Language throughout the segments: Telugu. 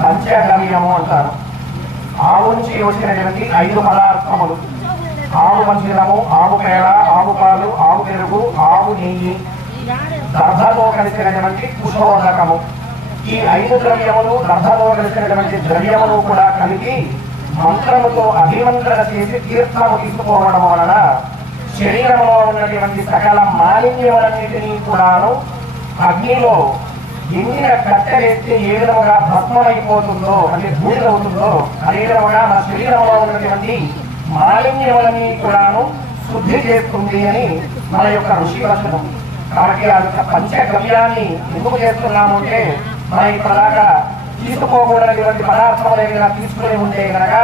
పంచగవ్యము అంటారు. ఆవు నుంచి వచ్చినటువంటి 5 పదార్థములు: ఆవు మంచిరము, ఆవు పేడ, ఆవు పాలు, ఆవు పెరుగు, ఆవు నెయ్యి, దర్భతో కలిసినటువంటి కుశోదకము. ఈ 5 ద్రవ్యములు దర్భతో కలిసినటువంటి ద్రవ్యములు కూడా కలిపి మంత్రముతో అభిమంత్రణ చేసి తీర్థము తీసుకోవడం వలన శరీరంలో ఉన్నటువంటి సకల మాలిన్యములన్నిటినీ కూడాను అగ్నిలో ఎండిన కట్టెలెత్తి ఏ విధముగా భస్మమైపోతుందో, అంటే బూడిదవుతుందో, అదే విధముగా మన శరీరంలో ఉన్నటువంటి మాలిన్యములని కూడాను శుద్ధి చేస్తుంది అని మన యొక్క ఋషి వచనం. కాబట్టి ఆ యొక్క పంచగవ్యాన్ని ఎందుకు చేస్తున్నాము అంటే, మన ఇప్పటిదాకా తీసుకోకూడనటువంటి పదార్థములు ఏదైనా తీసుకుని ఉంటే కనుక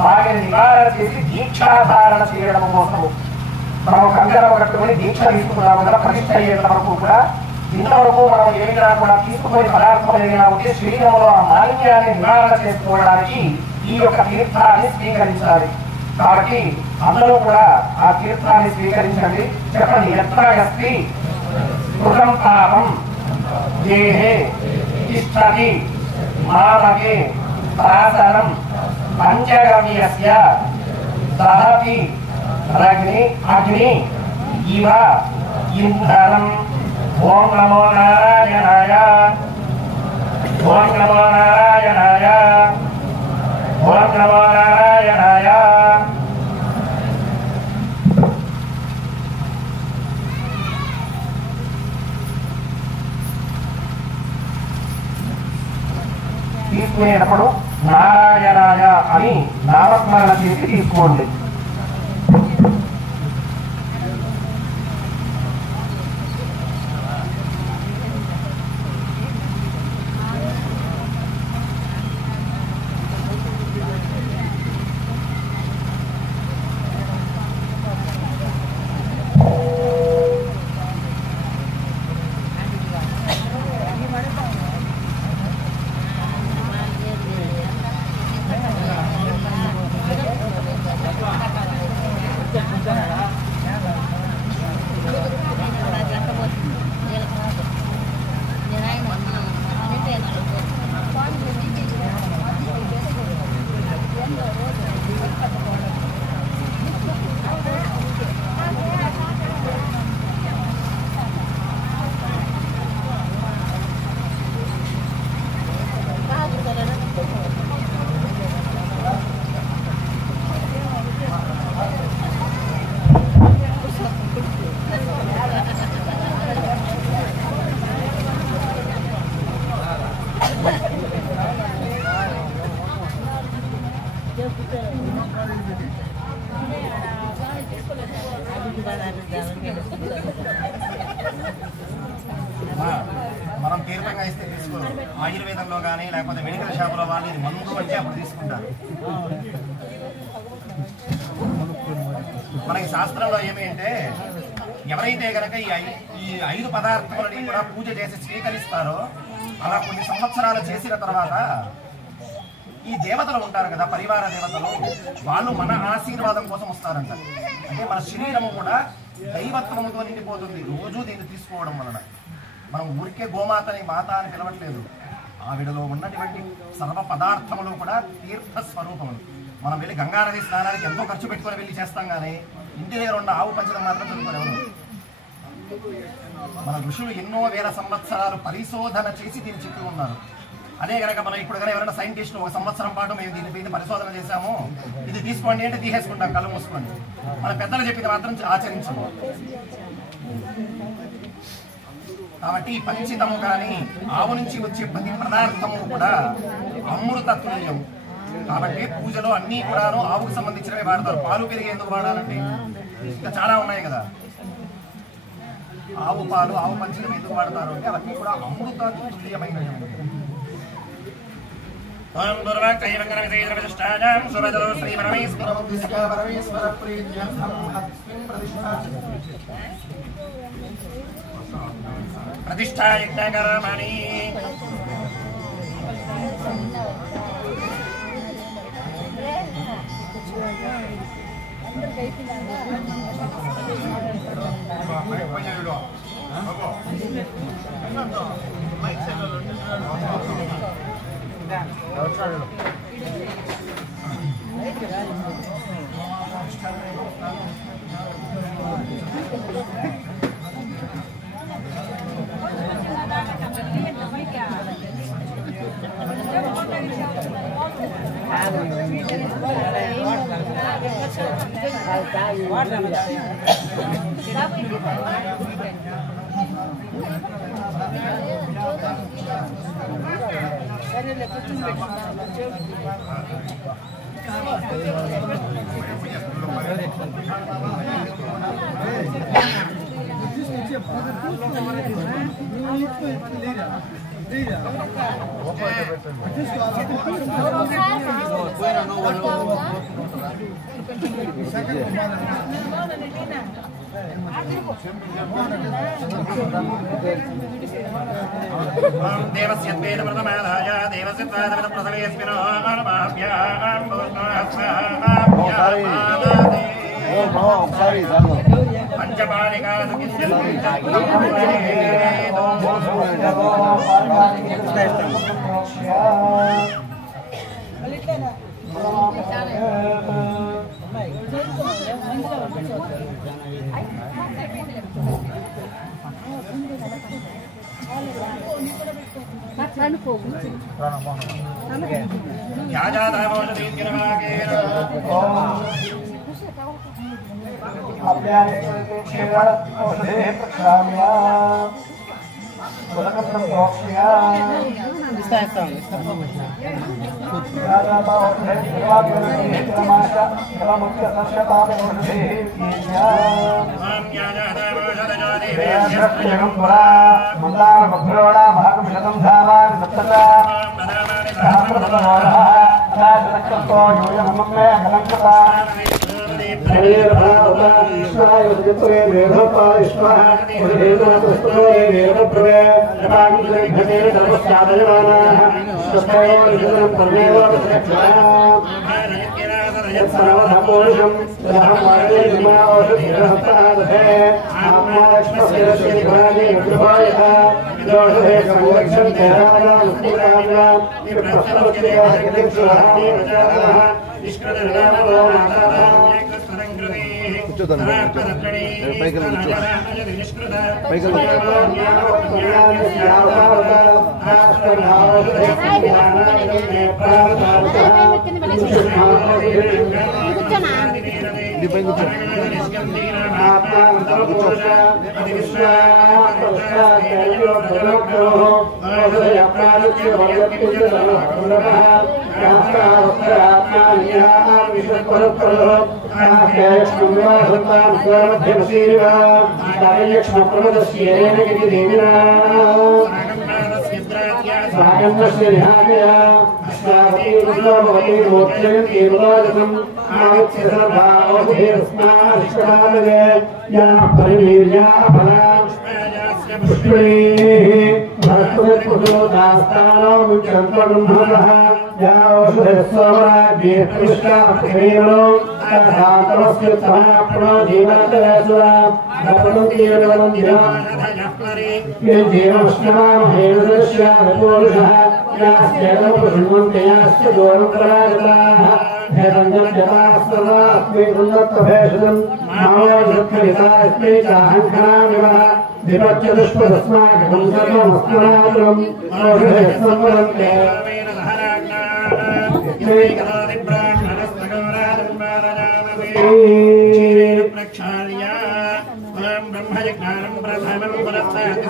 వాటిని నివారణ చేసి దీక్షాధారణ చేయడం కోసము మనం కంకణం కట్టుకుని దీక్ష తీసుకున్నాము కదా. ప్రతిష్ట అయ్యేంత వరకు కూడా ఇంతవరకు మనం ఏమైనా కూడా తీసుకునే పదార్థం ఏదైనా ఉంటే శరీరంలో ఆ మాలిన్యాన్ని నివారణ చేసుకోవడానికి ఈ యొక్క తీర్థాన్ని స్వీకరించాలి. కాబట్టి అందరూ కూడా ఆ తీర్థాన్ని స్వీకరించండి. చెప్పండి. ఎత్ర అస్తి కృతం పాపం దేహే తిష్టతి మామకే ప్రాసనం పంచగవ్యస్య దహతి అగ్ని ఇవ ఇంధనం. ఓం నమో నారాయణాయ, ఓం నమో నారాయణాయ, ఓం నమో నారాయణాయ. తీసుకునేటప్పుడు నారాయణాయ అని నామస్మరణ చేసి తీసుకోండి. మనం తీర్థంగా ఇస్తే తీసుకోరు. ఆయుర్వేదంలో కానీ లేకపోతే మెడికల్ షాపులో వాళ్ళు ఇది మందు అంటే అప్పుడు తీసుకుంటారు. మనకి శాస్త్రంలో ఏమి అంటే, ఎవరైతే కనుక ఈ 5 పదార్థాలని కూడా పూజ చేసి స్వీకరిస్తారో అలా కొన్ని సంవత్సరాలు చేసిన తర్వాత ఈ దేవతలు ఉంటారు కదా, పరివార దేవతలు, వాళ్ళు మన ఆశీర్వాదం కోసం వస్తారంట. అంటే మన శరీరము కూడా దైవత్వముతో నిండిపోతుంది రోజు దీన్ని తీసుకోవడం వలన. మనం ఊరికే గోమాతని మాత అని పిలవట్లేదు. ఆవిడలో ఉన్నటువంటి సర్వ పదార్థములు కూడా తీర్థ స్వరూపములు. మనం వెళ్ళి గంగానది స్నానానికి ఎంతో ఖర్చు పెట్టుకొని వెళ్ళి చేస్తాం, కానీ ఇంటి దగ్గర ఉన్న ఆవు పంచడం మాత్రం చదువుకోరు ఎవరు. మన ఋషులు ఎన్నో వేల సంవత్సరాలు పరిశోధన చేసి దీన్ని చెప్పి ఉన్నారు. అదే కనుక మనం ఇప్పుడు కానీ ఎవరైనా సైంటిస్టులు 1 సంవత్సరం పాటు మేము దీని మీద పరిశోధన చేశాము, ఇది తీసుకోండి అంటే తీసేసుకుంటాం కళ్ళు మూసుకోండి. మన పెద్దలు చెప్పింది మాత్రం ఆచరించము. కాబట్టి పంచితము కానీ ఆవు నుంచి వచ్చే ప్రతి పదార్థము కూడా అమృతతుల్యం. కాబట్టి పూజలో అన్నీ కూడాను ఆవుకు సంబంధించినవి వాడతారు. పాలు పెరిగి ఎందుకు వాడాలంటే ఇంకా చాలా ఉన్నాయి కదా. ఆవు పాలు ఆవు పంచకం ఎందుకు వాడతారు అంటే అవన్నీ కూడా అమృత తుల్యమైనవి. ఓం దుర్వాక్తైవంగన విజయద్రవిశిష్టాయాం సుభద్రో శ్రీ పరమేశ్వర ప్రీత్యర్థం అస్మిన్ ప్రతిష్ఠా యజ్ఞకర్మణి. దేవస్య వేదమృతమాదాయ దేవస్య ప్రసవేస్మినో ब्रह्मज्ञानं प्रथमं पुरस्तात्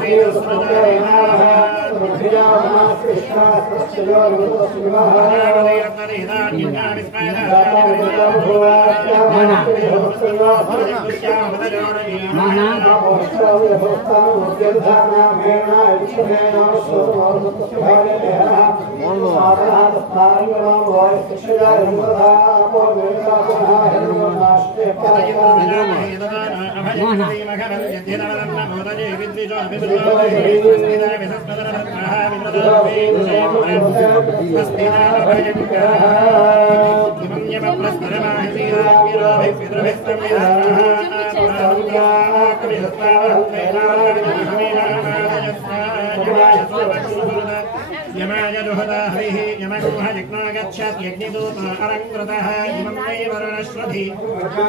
यमाय दुहदा हरिः यमगोह यज्ञागच्छत् यज्ञदूत अलङ्कृतः इमं वै वरुणश्वधि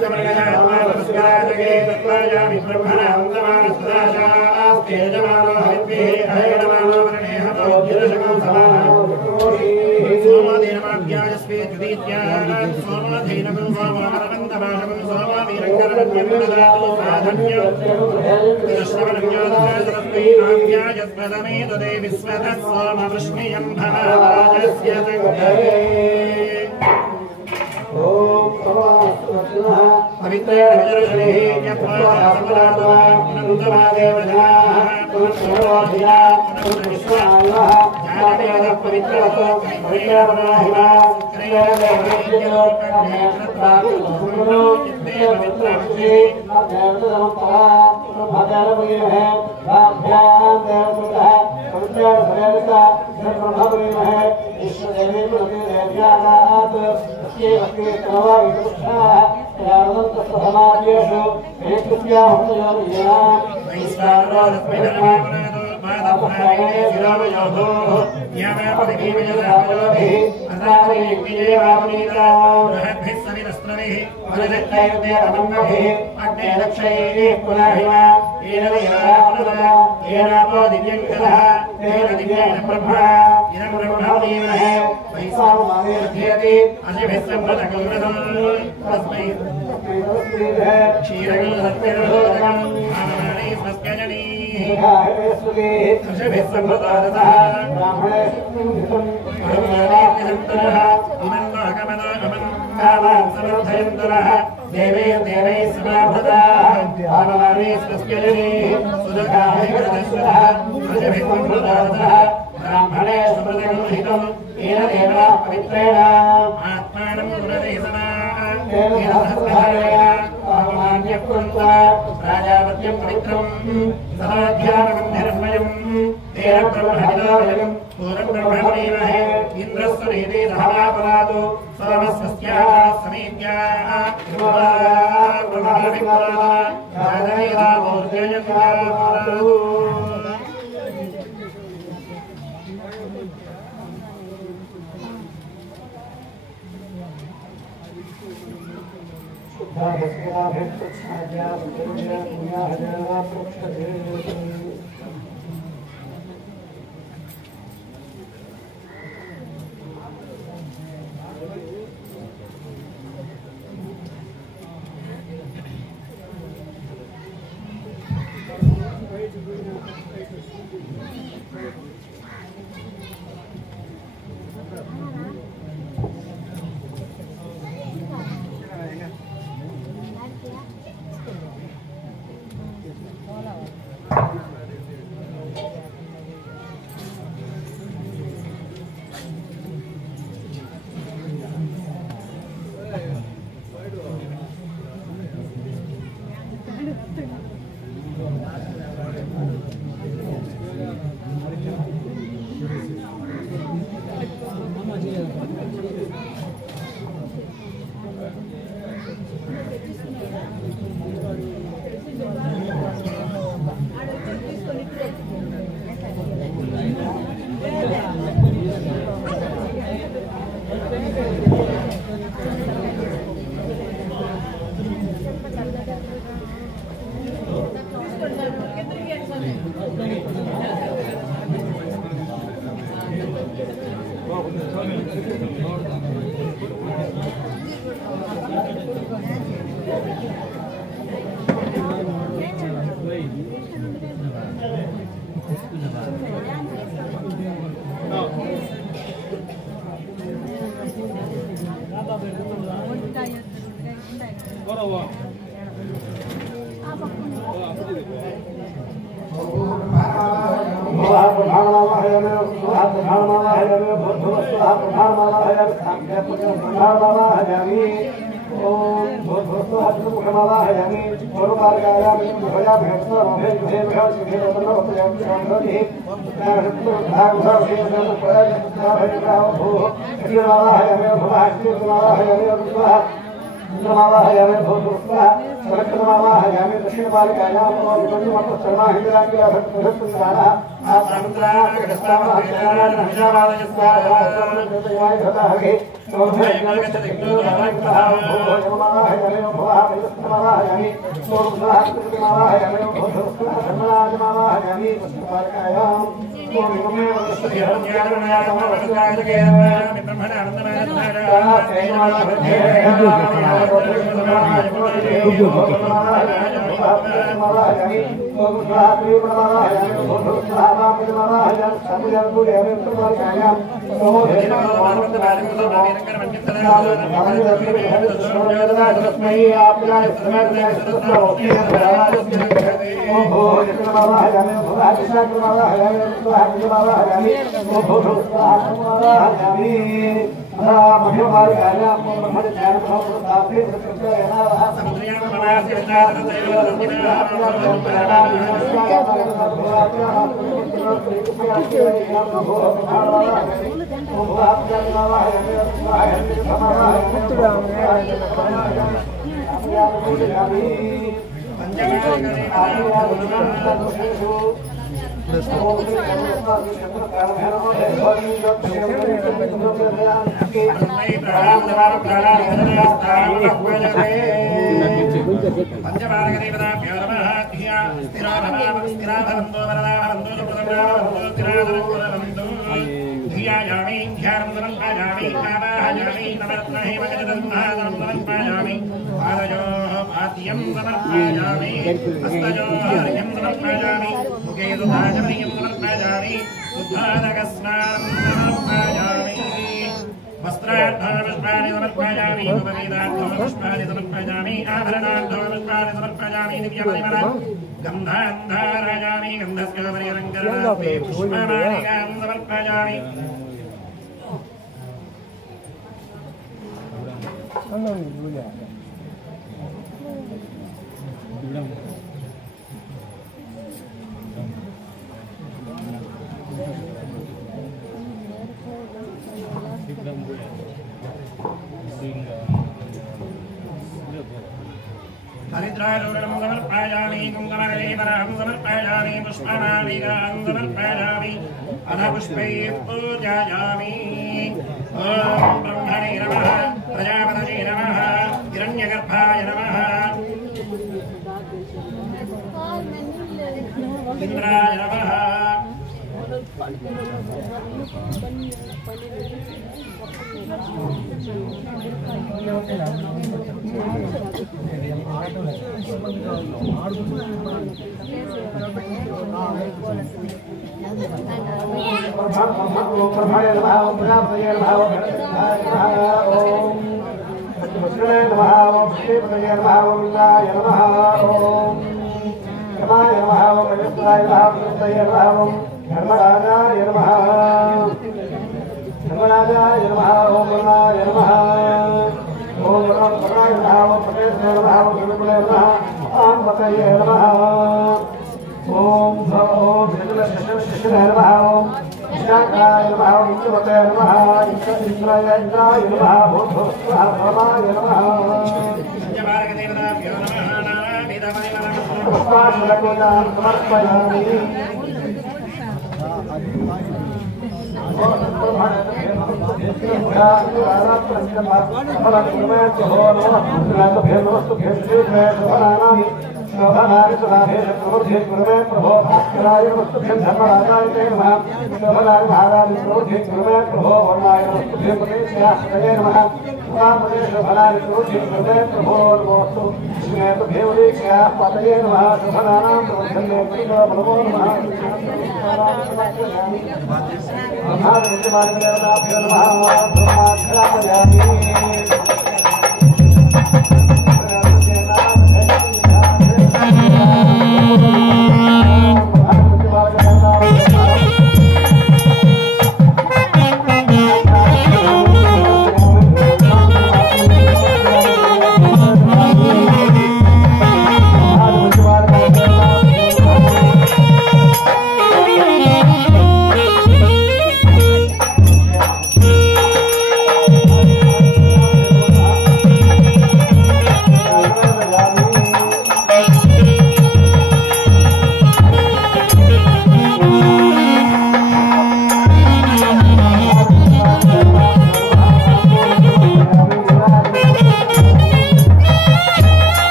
चमर्गयात्मानमस्कारादगे तत्त्वायामि ब्रह्मणान्दमानस्ताशास्ते यजमानो हरिद्भिः अहैणमानो वरणेहमोद्युदशकं समानः सोमाधीनमाभ्याजस्वे तुदीत्याः सोमाधीनमं सोमारवन्दभाषमं सोमावीरङ्करमन्यं ददातु साधन्यं श्रवणम्योदशादरस्मै आभ्याजस्पदमे तदे विश्वतः सोमवृष्णियं भवाजस्य सङ्गरे पवित्रेण विजर्षणेः यत्त्वासमरात्वानन्दमादेवजनाः पुनर्सोधिया पुनर्विश्वाः जानवेदः पवित्रवतो क्रियावनाहिमा क्रियादेवैक्यलोकनेत्रत्रात्मनो चित्ते पवित्रवक्षे देवतमः भाभ्यां देवतः पवित्रेण समेतः ब्रह्मभवेमः ईश्वरदेवे प्रतिदेव्यानात् ब्राह्मणे सुमृतगुहितं येन देवा पवित्रेण आत्मानं गुणदेशना येन सहस्रधारया पावमान्यकुर्वन्ता राजावत्यं पवित्रं सदाध्यानगन्धिर्मयं तेन ब्रह्महितावयं पूर्णं ब्रह्मणीमहे इन्द्रस्य नेते सहवापरादो सोमस्वस्याः समीत्याः ब्रह्मविपुराः राजैरा मूर्तयन्याः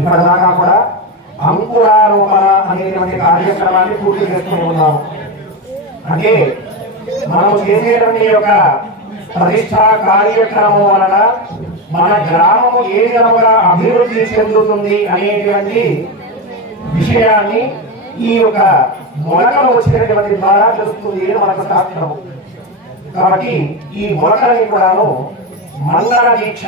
ఇప్పటిదాకా కూడా అంకురారోపణ అనేటువంటి కార్యక్రమాన్ని పూర్తి చేస్తూ ఉన్నాము. అంటే మనం చేసేటువంటి యొక్క ప్రతిష్టా కార్యక్రమం వలన మన గ్రామము ఏ విధంగా అభివృద్ధి చెందుతుంది అనేటువంటి విషయాన్ని ఈ యొక్క మొలకలు వచ్చినటువంటి ద్వారా తెలుస్తుంది అని మనకు శాస్త్రము. కాబట్టి ఈ మొలకలని కూడాను మంగళ దీక్ష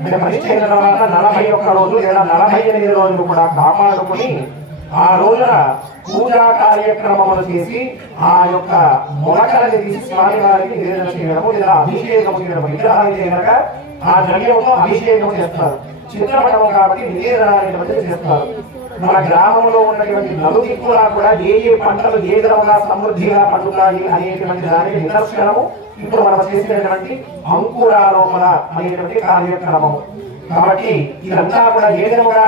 అంటే పరిచయం తర్వాత 41 రోజులు లేదా 48 రోజులు కూడా కాపాడుకుని ఆ రోజున పూజా కార్యక్రమములు చేసి ఆ యొక్క మొలకలని తీసి స్వామి వారికి నివేదన చేయడము లేదా అభిషేకం చేయడం విగ్రహాలు చేయక ఆ ద్రవ్యంతో అభిషేకం చేస్తారు. చిత్రపటం కాబట్టి నివేదన అనేటువంటిది చేస్తారు. మన గ్రామంలో ఉన్నటువంటి నలుదిక్కులా కూడా ఏ ఏ పంటలు ఏ విధంగా సమృద్ధిగా పండుతాయి అనేటువంటి దానికి నిదర్శనము ఇప్పుడు మనం చేసినటువంటి అంకురారోపణ అనేటువంటి కార్యక్రమము. కాబట్టి ఇదంతా కూడా ఏ విధంగా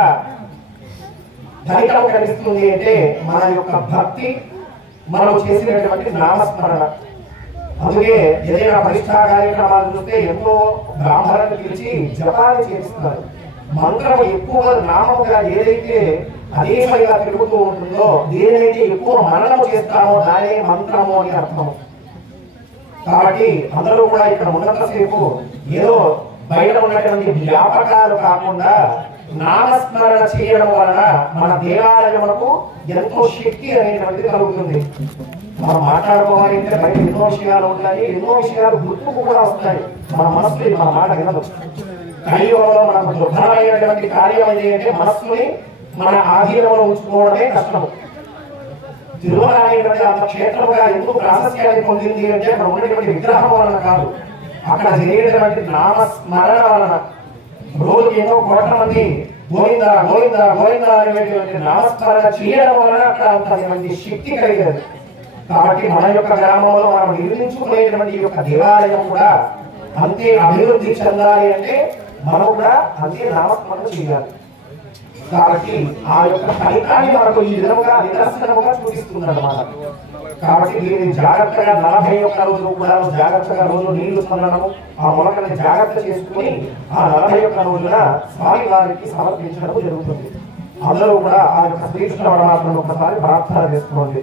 ధైర్యం కనిపిస్తుంది అంటే మన యొక్క భక్తి, మనం చేసినటువంటి నామస్మరణ. అందుకే ఏదైనా ప్రతిష్టా కార్యక్రమాలు చూస్తే ఎంతో బ్రాహ్మణులు పిలిచి జపాలు చేస్తున్నారు. మంత్రము ఎక్కువ నామముగా ఏదైతే అదేమైనా తిరుగుతూ ఉంటుందో, దేనినైతే ఎక్కువ మననము చేస్తామో దానే మంత్రము అని అర్థము. కాబట్టి అందరూ కూడా ఇక్కడ ఉన్నంతసేపు ఏదో బయట ఉన్నటువంటి వ్యాపకాలు కాకుండా నామస్మరణ చేయడం వలన మన దేవాలయములకు ఎంతో శక్తి అనేటువంటిది కలుగుతుంది. మనం మాట్లాడుకోవాలి అంటే బయట ఎన్నో విషయాలు ఉంటాయి, ఎన్నో విషయాలు గుర్తుకు కూడా వస్తాయి. మన మనస్సు మన మాట వినదు. కలియుగంలో మనకు దుర్భరమైనటువంటి కార్యం ఏంటి అంటే మనస్సుని మన ఆధీనంలో ఉంచుకోవడమే కష్టము. తిరుమల అనేటువంటి అంత క్షేత్రముగా ఎందుకు ప్రాశస్త్యాన్ని పొందింది అంటే అక్కడ ఉన్నటువంటి విగ్రహం వలన కాదు, అక్కడ జరిగేటువంటి నామస్మరణ వలన. రోజు ఎన్నో కోట్ల మంది గోవింద గోవింద గోవింద అనేటువంటి నామస్మరణ చేయడం వలన అక్కడ అంత శక్తి కలిగేది. కాబట్టి మన యొక్క గ్రామంలో మనం నిర్మించుకునేటువంటి యొక్క దేవాలయం కూడా అంతే అభివృద్ధి చెందాలి అంటే మనం కూడా అంతే నామస్మరణ చేయాలి. కాబట్టి ఆ యొక్క ఫలితాన్ని మనకు ఈ విధముగా నిదర్శనముగా చూపిస్తుంది అన్నమాట. కాబట్టి దీన్ని జాగ్రత్తగా 41 రోజులు కూడా జాగ్రత్తగా రోజు నీళ్లు చల్లడము, ఆ మొలకని జాగ్రత్త చేసుకుని ఆ 41 రోజున స్వామి వారికి సమర్పించడం జరుగుతుంది. అందరూ కూడా ఆ యొక్క శ్రీకృష్ణ పరమాత్మను ఒకసారి ప్రార్థన చేసుకోండి.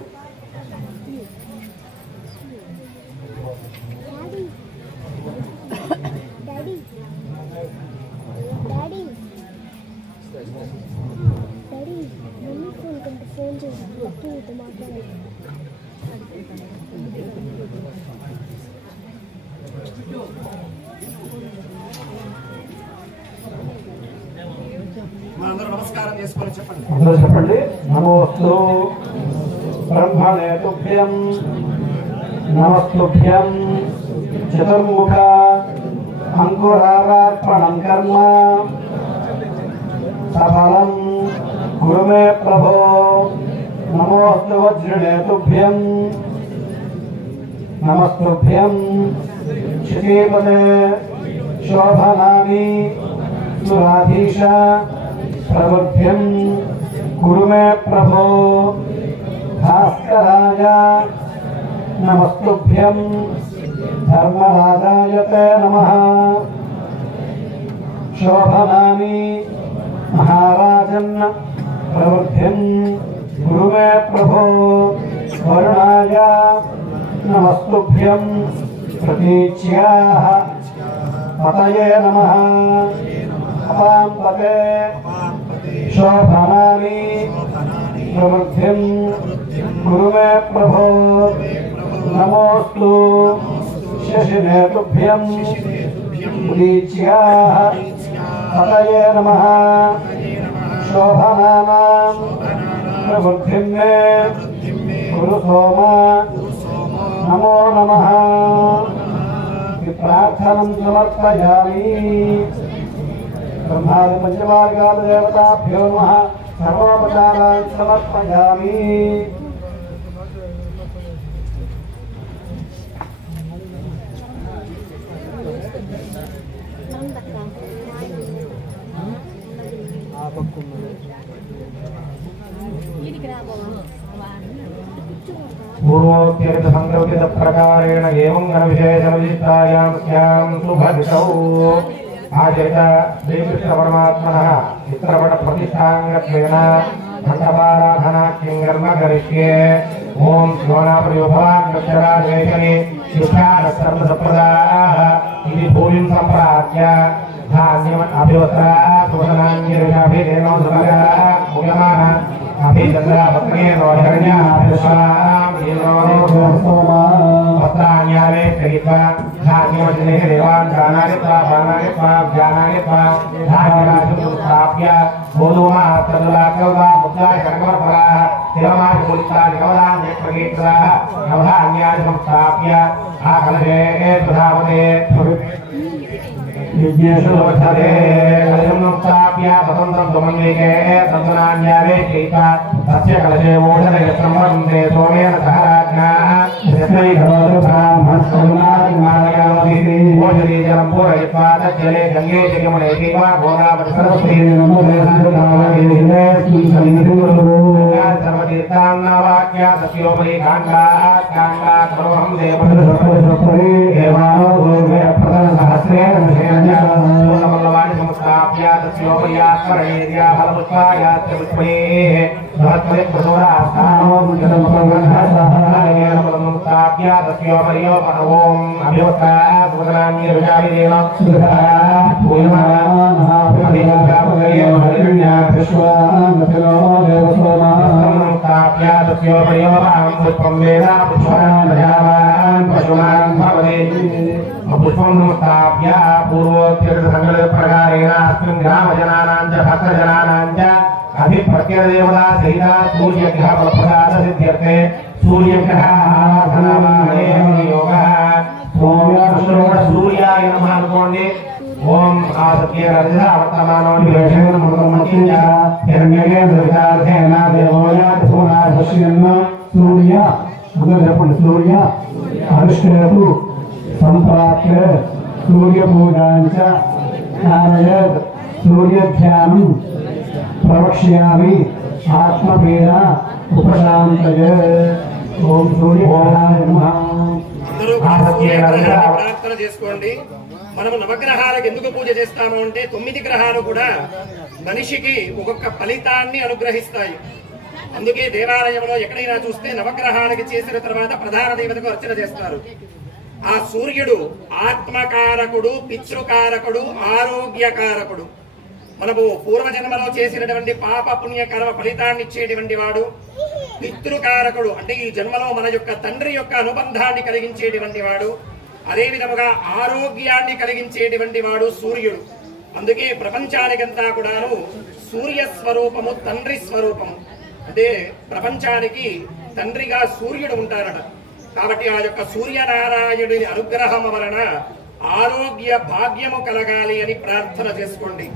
నమస్కారం చేసుకొని చెప్పండి. నమోస్తు ब्रह्मणे तुभ्यं नमस्तुभ्यं चतुर्मुख अंकुरार्पणं कर्म सफलं कुरु मे प्रभो नमोऽस्तु वज्रणे तुभ्यं नमस्तुभ्यं श्रीपते शोभनानि सुराधीश प्रवृद्ध्यं कुरु मे प्रभो भास्कराय नमस्तुभ्यं धर्मराजाय ते नमः शोभनानि महाराजन् प्रवृद्धिं कुरु मे प्रभो वरुणाय नमस्तुभ्यं प्रतीच्याः पतये नमः अपां पते शोभनानि प्रवृद्धिं कुरु मे प्रभो नमोऽस्तु शशिने तुभ्यं प्रतीच्याः पतये नमः शोभनानां प्रवृद्धिं मे कुरु सोमा नमो नमः प्रार्थनं समर्पयामि ब्रह्मादि पंचमार्गाद देवताभ्यो नमः सर्वोपचारान् समर्पयामि पूर्वोक्तिरित संग्रहित प्रकारेण एवं घनविशेषविशिष्टायां स्यां शुभदिशौ आचरित श्रीकृष्ण परमात्मनः चित्रपट प्रतिष्ठाङ्गत्वेन मण्डपाराधना किं कर्म करिष्ये ओं शिवनाप्रयोभवान्नक्षरादेशने शिक्षानस्तर्मसप्रदाः इति भूमिं सम्प्राप्य धान्यम् अभिवस्त्रा सुवसनान्यभिधेनो सुभगाः मुयमाः अभिचन्द्रा पत्नी रोहिण्या वस्त्राण्याले सहित्वा धान्यमजने देवान् गानायित्वा बाणायित्वा ज्ञानायित्वा धान्यराशिं स्थाप्य गोधूमा तदुलाकल्वा मुद्राय कनकवर्पराः तिलमादिपुलिता निगमदान्यप्रगीत्राः नवधान्यानि संस्थाप्य आकलशे सुधावते यज्ञेषु वर्धते कलशमुक्ताप्य स्वतन्त्रं सुमन्विके तद्वनान्यावे चैता तस्य कलशे मोढनयत्रं वन्दे सोमेन सह राज्ञाः यस्मै भवतु ब्राह्मणस्तुनादिमानयामभिः मोचरी जलं पूरयित्वा तज्जले गङ्गे च यमुने चैव गोदावरी सरस्वती सर्वतीर्थान्नावाक्या तस्योपरि काण्डात् काण्डात् सर्वं देवसहस्रेण पूर्णमल्लवाणि संस्थाप्य तस्योपयात्मरणेर्या फलपुष्पायात्र पुष्पणेः भवत्वरि प्रसोदास्थानो संस्थाप्य तस्योपयोपनवोम् अभिवस्त्रा सुवदनान्यरुचाभिदेव संस्थाप्य तस्योपयोपां पुष्पं वेद पुष्पान् प्रजावान् पशूनां भवति पुष्पं संस्थाप्य पूर्वोक्तसङ्कल्पप्रकारेण अस्मिन् ग्रामजनानां च भक्तजनानां च अभिप्रत्यदेवता सहिता सूर्यग्रह फलप्रसादसिद्ध्यर्थे सूर्यग्रह आराधनामाने योगः सूर्याय नमः अनुकोण्डि ओम आसत्य रजः वर्तमानो निवेशेन मनोमतिञ्च हिरण्येन सवितार्थेन देवोयात् सोना पश्यन्न सूर्य उदयपण सूर्य अनुष्ठेतु संप्राप्य सूर्यपूजाञ्च कारयत् सूर्यध्यानं प्रवक्ष्यामि आत्मपीडा उपशान्तये ओम सूर्याय नमः ప్రార్థన చేసుకోండి. మనం నవగ్రహాలకు ఎందుకు పూజ చేస్తాము అంటే 9 గ్రహాలు కూడా మనిషికి ఒక్కొక్క ఫలితాన్ని అనుగ్రహిస్తాయి. అందుకే దేవాలయంలో ఎక్కడైనా చూస్తే నవగ్రహాలకి చేసిన తర్వాత ప్రధాన దేవతకు అర్చన చేస్తారు. ఆ సూర్యుడు ఆత్మకారకుడు, పితృకారకుడు, ఆరోగ్యకారకుడు. మనము పూర్వజన్మలో చేసినటువంటి పాప పుణ్య కర్మ ఫలితాన్ని ఇచ్చేటువంటి వాడు. పితృకారకుడు అంటే ఈ జన్మలో మన యొక్క తండ్రి యొక్క అనుబంధాన్ని కలిగించేటువంటి వాడు. అదే విధముగా ఆరోగ్యాన్ని కలిగించేటువంటి వాడు సూర్యుడు. అందుకే ప్రపంచానికంతా కూడాను సూర్య స్వరూపము తండ్రి స్వరూపము. అంటే ప్రపంచానికి తండ్రిగా సూర్యుడు ఉంటారట. కాబట్టి ఆ యొక్క సూర్యనారాయణుడి అనుగ్రహం వలన ఆరోగ్య భాగ్యము కలగాలి అని ప్రార్థన చేసుకోండి.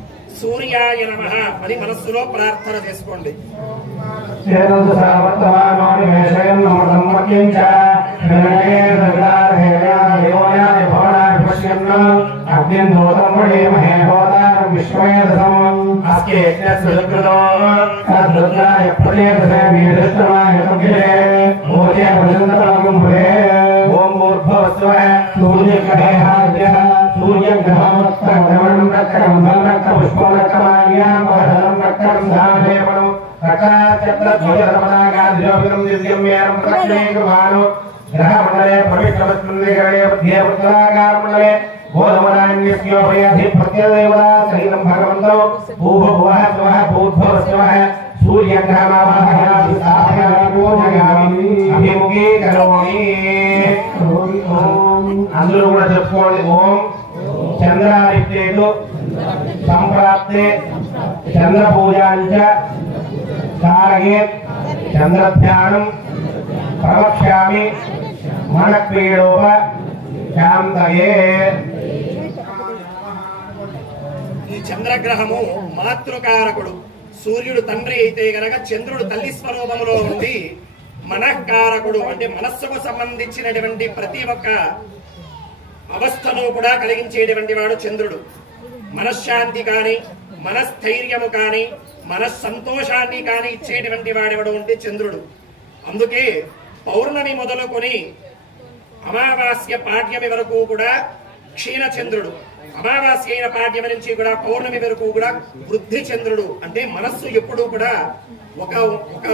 సూర్యాయ నమః అని మనస్సులో ప్రార్థన చేసుకోండి. గ్రహమండలే ప్రవిష్టమండలే గోధుమరాన్యస్యోపయాధిపత్యదేవతా శరీరం భగవంతో భూభువః స్వః భూద్భవః స్వః సూర్యగ్రహమావాహయామి అభిముఖీకరోమి. అందరూ కూడా చెప్పుకోండి. ఓం చంద్రాదిత్యేతు సంప్రాప్తే చంద్రపూజాంచ కారయే చంద్రధ్యానం ప్రవక్ష్యామి మనక్రీడోప శాంతయే. ఈ చంద్రగ్రహము మాతృకారకుడు. సూర్యుడు తండ్రి అయితే గనక చంద్రుడు తల్లి స్వరూపములో ఉండి మనఃకారకుడు, అంటే మనస్సుకు సంబంధించినటువంటి ప్రతి ఒక్క అవస్థను కూడా కలిగించేటువంటి వాడు చంద్రుడు. మనశ్శాంతి కాని, మనస్థైర్యము కాని, మనస్సంతోషాన్ని కాని ఇచ్చేటువంటి వాడెవడు ఉంటే చంద్రుడు. అందుకే పౌర్ణమి మొదలుకొని అమావాస్య పాడ్యమి వరకు కూడా క్షీణచంద్రుడు, అమావాస్య అయిన పాడ్యమి నుంచి కూడా పౌర్ణమి వరకు కూడా వృద్ధి చంద్రుడు. అంటే మనస్సు ఎప్పుడూ కూడా ఒక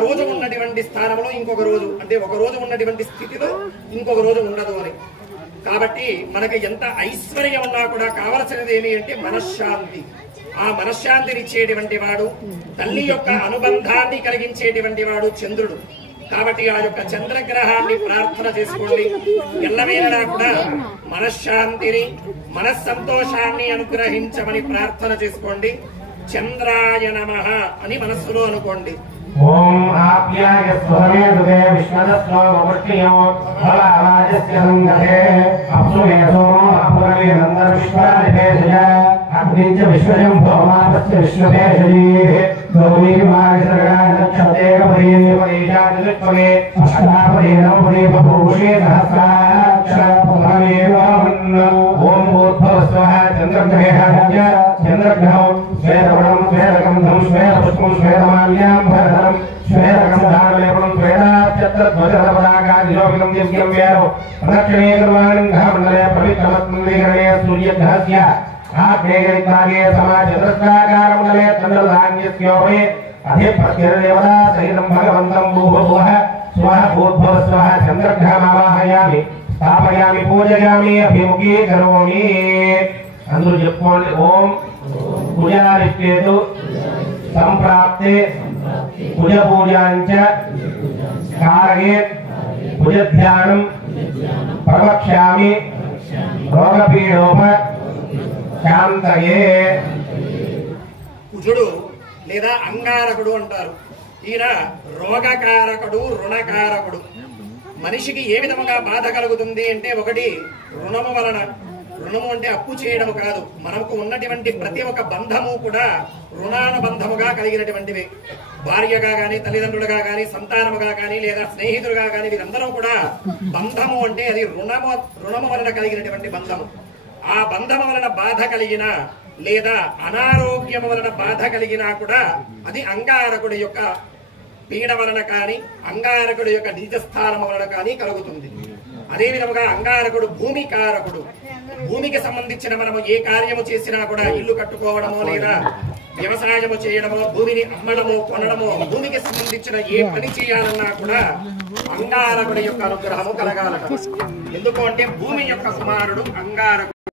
రోజు ఉన్నటువంటి స్థానంలో ఇంకొక రోజు, అంటే ఒక రోజు ఉన్నటువంటి స్థితిలో ఇంకొక రోజు ఉండదు అని. కాబట్టి మనకి ఎంత ఐశ్వర్యం ఉన్నా కూడా కావలసినది ఏమి అంటే మనశ్శాంతి. ఆ మనశ్శాంతిని ఇచ్చేటువంటి వాడు, తల్లి యొక్క అనుబంధాన్ని కలిగించేటువంటి వాడు చంద్రుడు. కాబట్టి ఆ యొక్క చంద్రగ్రహాన్ని ప్రార్థన చేసుకోండి. ఎల్లవేళలా కూడా మనశ్శాంతిని, మనస్సంతోషాన్ని అనుగ్రహించమని ప్రార్థన చేసుకోండి. చంద్రాయ నమః అని మనస్సులో అనుకోండి. ఓం ఆప్యాయ స్వమే దుదే విశ్వదస్వవర్తియో ఫలారాజస్య సంగతే అప్సుమే సోమో అపురమే నందన విశ్వాదిభేషయ అగ్నించ విశ్వజం భోమాపస్య విశ్వభేషయీ గౌరీ మాగసరగా నక్షత్రేక పరీయ పరీజాదిత్వగే అష్టాపరీ నవపరీ బభూషే సహస్రాక్షర పునరేవావన్న. ఓం భూర్భువస్వః చంద్రగ్రహేణ చంద్రగ్రహం శ్వేతవరం శ్వేతగంధం శ్వేతపుష్పం శ్వేతమాల్యాం భరధరం శ్వేతగంధాలేపనం శ్వేతాక్షత్రధ్వజపదాకాదిలోకితం దివ్యం వేరో ప్రదక్షిణే కర్మాణి గ్రహమండలే పవిత్రమత్మందిగణే సూర్యగ్రహస్య ఆగ్నేయదిగ్భాగే సమాచతురస్రాకారమండలే చంద్రధాన్యస్యోపే అధిపత్యదేవతా సహితం భగవంతం భూభువః స్వః భూద్భవః స్వః చంద్రగ్రహమావాహయామి స్థాపయామి పూజయామి అభిముఖీకరోమి. అందరూ చెప్పుకోండి. ఓం పూజారిత్యేతు సంప్రాప్తే కుజ పూజాంచ కారయే కుజధ్యానం ప్రవక్ష్యామి రోగపీడోప శాంతయే. కుజుడు లేదా అంగారకుడు అంటారు. ఈయన రోగకారకుడు, రుణకారకుడు. మనిషికి ఏ విధముగా బాధ కలుగుతుంది అంటే, ఒకటి రుణము వలన. రుణము అంటే అప్పు చేయడము కాదు. మనకు ఉన్నటువంటి ప్రతి ఒక్క బంధము కూడా రుణానుబంధముగా కలిగినటువంటివి. భార్యగా గాని, తల్లిదండ్రులుగా గాని, సంతానముగా గాని, లేదా స్నేహితులుగా గాని, వీరందరూ కూడా బంధము అంటే అది రుణము వలన కలిగినటువంటి బంధము. ఆ బంధము వలన బాధ కలిగిన, లేదా అనారోగ్యము వలన బాధ కలిగినా కూడా అది అంగారకుడి యొక్క పీడ వలన కానీ, అంగారకుడి యొక్క నీచస్థానము వలన కానీ కలుగుతుంది. అదే విధముగా అంగారకుడు భూమికారకుడు. భూమికి సంబంధించిన మనము ఏ కార్యము చేసినా కూడా, ఇల్లు కట్టుకోవడమో లేదా వ్యవసాయము చేయడమో, భూమిని అమ్మడమో కొనడమో, భూమికి సంబంధించిన ఏ పని చేయాలన్నా కూడా అంగారకుడి యొక్క అనుగ్రహము కలగాలట. ఎందుకు అంటే భూమి యొక్క కుమారుడు అంగారకుడు.